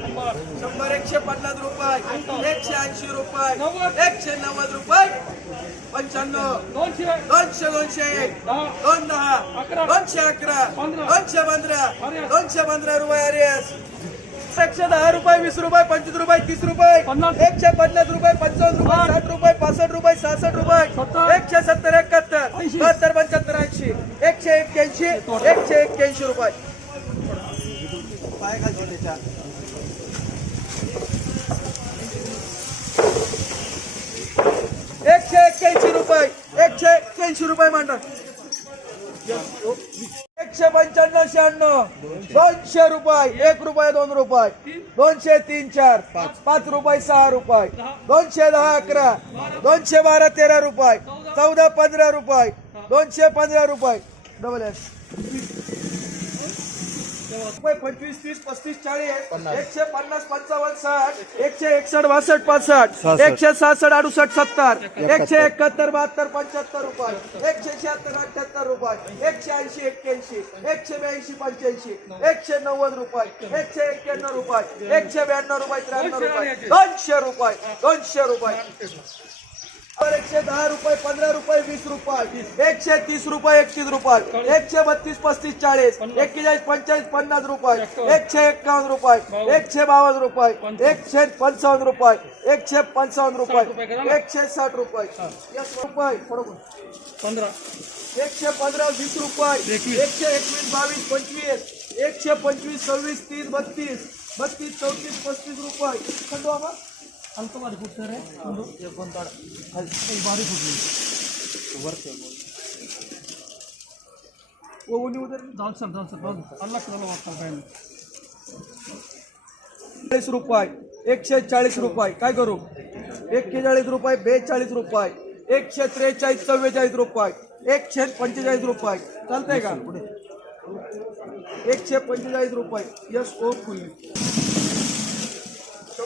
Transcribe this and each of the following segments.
शंभर एकशे पन्नास रुपये एकशे ऐंशी रुपये एकशे नव्वद रुपये पंच्याण्णव दोनशे दोनशे दोनशे एक दोन दहा अकरा. दोनशे अकरा पंधरा. दोनशे पंधरा. दोनशे पंधरा रुपये अरेस एकशे दहा रुपये वीस रुपये पंचवीस रुपये तीस रुपये. एकशे पन्नास रुपये पंचावन्न रुपये साठ. रुपये पासष्ट रुपये सहासष्ट रुपये. एकशे सत्तर एकाहत्तर. बहात्तर पंच्याहत्तर ऐंशी एकशे एक्क्याऐंशी एकशे एक्क्याऐंशी रुपये एकशे एक्क्याऐंशी रुपये एकशे एक्क्याऐंशी रुपये मांडा एकशे पंच्याण्णव शहाण्णव दोनशे रुपये एक रुपये दोन रुपये. दोनशे तीन चार पाच रुपये सहा रुपये. दोनशे दहा अकरा दोनशे बारा तेरा रुपये. चौदा पंधरा रुपये. दोनशे पंधरा रुपये. डबल एस पंचवीस तीस पस्तीस चाळीस एकशे पन्नास पंचावन्न साठ एकशे एकसष्ट बासष्ट पासष्ट एकशे सहासष्ट अडुसष्ट सत्तर एकशे एकाहत्तर बहात्तर पंच्याहत्तर रुपये एकशे शहात्तर अठ्याहत्तर रुपये एकशे ऐंशी एक्क्याऐंशी एकशे ब्याऐंशी पंच्याऐंशी एकशे नव्वद रुपये एकशे एक्क्याण्णव रुपये एकशे ब्याण्णव रुपये त्र्याण्णव रुपये दोनशे रुपये दोनशे रुपये. एकशे दहा रुपये पंधरा रुपये वीस रुपये. एकशे तीस रुपये एकतीस रुपये. एकशे बत्तीस पस्तीस चाळीस. एक्केचाळीस पंचेचाळीस पन्नास रुपये. एकशे एक्कावन्न रुपये. एकशे बावन्न रुपये. एकशे पंचावन्न रुपये. एकशे पंचावन्न रुपये. एकशे साठ रुपये. रुपये. पंधरा. एकशे पंधरा वीस रुपये. एकशे एकवीस बावीस पंचवीस. एकशे पंचवीस सव्वीस तीस बत्तीस. बत्तीस चौतीस पस्तीस रुपये. खंडू आबा हलका बारी फुट सर आहे. एक दोन काढ खाली बारी फुटली. ओवणी उदर. जाऊन सर जाऊन सर चाळीस रुपये. एकशे चाळीस रुपये. काय करू? एक्केचाळीस रुपये बेचाळीस रुपये. एकशे त्रेचाळीस चव्वेचाळीस रुपये. एकशे पंचेचाळीस रुपये. चालतंय का? पुढे एकशे पंचेचाळीस रुपये. यस ओ फुल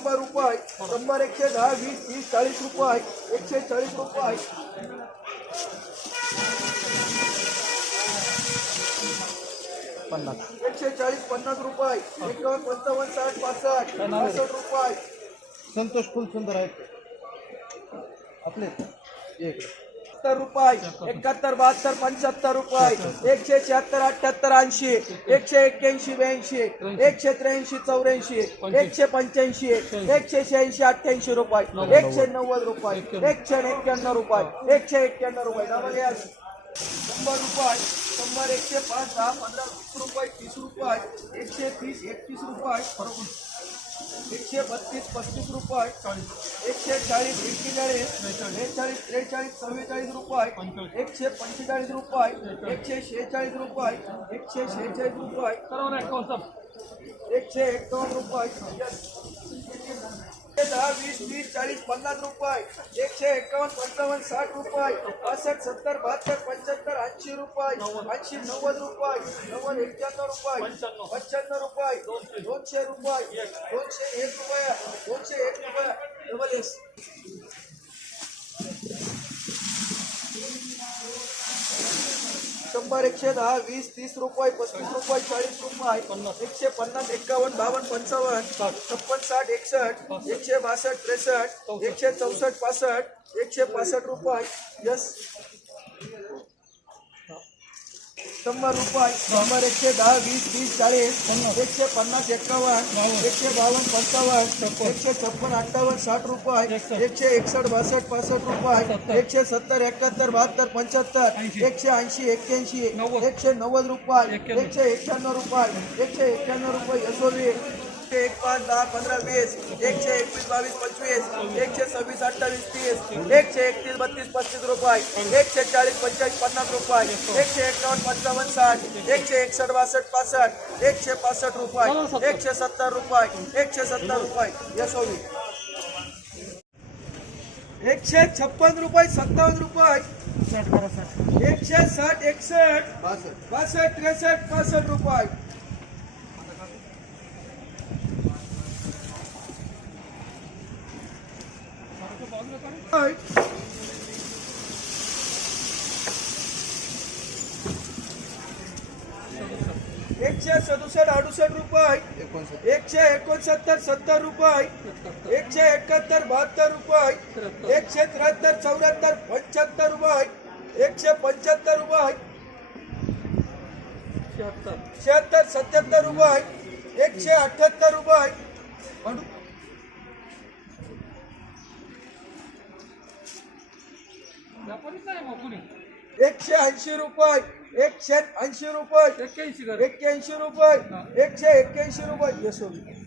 शंभर रुपये शंभर एकशे दहा वीस तीस चाळीस रुपये एकशे चाळीस रुपये एकशे चाळीस पन्नास रुपये एकावन्न पंचावन्न साठ पासष्ट पासष्ट रुपये संतोष फुलसुंदर आहेत. आपले एक. सत्तर रुपये एकाहत्तर बहात्तर पंच्याहत्तर रुपये एकशे शहात्तर अठ्याहत्तर ऐंशी एकशे एक्क्याऐंशी ब्याऐंशी एकशे त्र्याऐंशी चौऱ्याऐंशी एकशे पंच्याऐंशी एकशे शहाऐंशी अठ्ठ्याऐंशी रुपये एकशे नव्वद रुपये एकशे एक्क्याण्णव रुपये एकशे एक्क्याण्णव रुपये. डबल शंभर रुपये. शंभर एकशे पाच दहा पंधरा वीस रुपये तीस रुपये एकशे तीस एकतीस रुपये बरोबर एकशे बत्तीस पस्तीस रुपये एकशे चाळीस एक्केचाळीस बेचाळीस. त्रेचाळीस चव्वेचाळीस रुपये एकशे पंचेचाळीस रुपये एकशे शेहेचाळीस रुपये एकशे शेहेचाळीस रुपये. एकशे एकावन्न रुपये. एकशे दहा वीस तीस चाळीस पन्नास रुपये एकशे एकावन्न पंचावन्न साठ रुपये पासष्ट सत्तर बहात्तर पंच्याहत्तर ऐंशी रुपये ऐंशी नव्वद रुपये नव्वद एक्क्याण्णव रुपये पंच्याण्णव रुपये दोनशे रुपये दोनशे एक रुपये दोनशे एक रुपये डबल शंभर एकशे दहा वीस तीस रुपये पस्तीस रुपये चाळीस रुपये एकशे पन्नास एक्कावन्न बावन्न पंचावन्न छप्पन साठ एकसष्ट एकशे बासष्ट त्रेसष्ट एकशे चौसष्ट पासष्ट एकशे पासष्ट रुपये. यस शंभर रुपये. शंभर एकशे दहा वीस तीस चाळीस एकशे पन्नास एक्कावन्न एकशे बावन्न पंचावन्न एकशे छप्पन अठ्ठावन्न साठ रुपये. एकशे एकसष्ट बासष्ट पासष्ट रुपये. एकशे सत्तर एकाहत्तर बहात्तर पंच्याहत्तर. एकशे ऐंशी एक्क्याऐंशी. एकशे नव्वद रुपये. एकशे एक्क्याण्णव रुपये. एकशे एक्क्याण्णव रुपये यशोवी एकशे एक पाच दहा पंधरा वीस एकशे एकवीस बावीस पंचवीस एकशे सव्वीस अठ्ठावीस तीस एकशे एकतीस बत्तीस पस्तीस रुपये एकशे चाळीस पंचेचाळीस पन्नास रुपये एकशे एकावन्न पंचावन्न साठ एकशे एकसष्ट बासष्ट पासष्ट एकशे पासष्ट रुपये एकशे सत्तर रुपये एकशे सत्तर रुपये. यशोवी एकशे छप्पन रुपये सत्तावन्न रुपये. साठ करा साठ. एकशे साठ एकसष्ट बासष्ट. बासष्ट त्रेसष्ट पासष्ट रुपये. एकशे सदुसष्ट अडुसष्ट रुपये. एकशे एकोणसत्तर सत्तर रुपये. एकशे एकाहत्तर बहात्तर रुपये. एकशे त्र्याहत्तर चौऱ्याहत्तर पंच्याहत्तर रुपये. एकशे पंच्याहत्तर रुपये. शहात्तर सत्याहत्तर रुपये. एकशे अठ्याहत्तर रुपये. एकशे ऐंशी रुपये एकशे ऐंशी रुपये एक्क्याऐंशी एक्क्याऐंशी रुपये एकशे एक्क्याऐंशी रुपये.